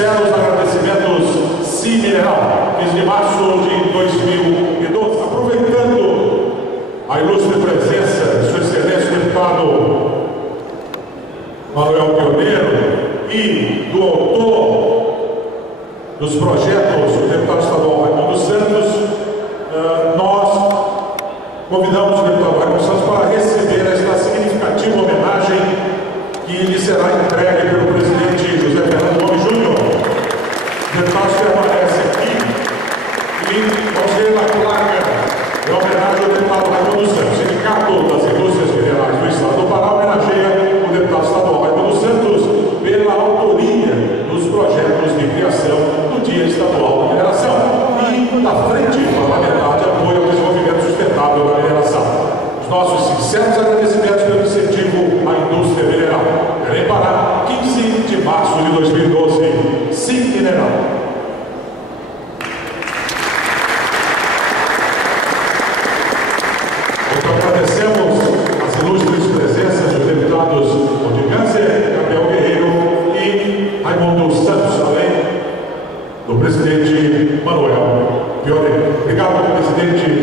Sincero os agradecimentos Sim Mineral, 15 de março de 2012. Aproveitando a ilustre presença de Sua Excelência, deputado Manuel Pioneiro, e do autor dos projetos, o deputado estadual Raimundo Santos, nós convidamos o deputado Raimundo Santos para receber esta significativa homenagem que lhe será entregue pelo presidente José Fernando Gomes Júnior. O deputado permanece aqui e vamos ver na placa de homenagem ao deputado Raimundo Santos. O Sindicato das Indústrias Minerais do Estado do Pará homenageia o deputado estadual Raimundo Santos pela autoria dos projetos de criação do Dia Estadual da Mineração e da Frente Parlamentar de Apoio ao Desenvolvimento Sustentável da Mineração. Os nossos sinceros agradecimentos pelo incentivo à indústria mineral. Belém Pará, 15 de março de 2012. Sim Mineral. Agradecemos as ilustres presenças dos deputados Aldir Ganser, Gabriel Guerreiro e Raimundo Santos, além do presidente Manuel Pioneiro. Obrigado, presidente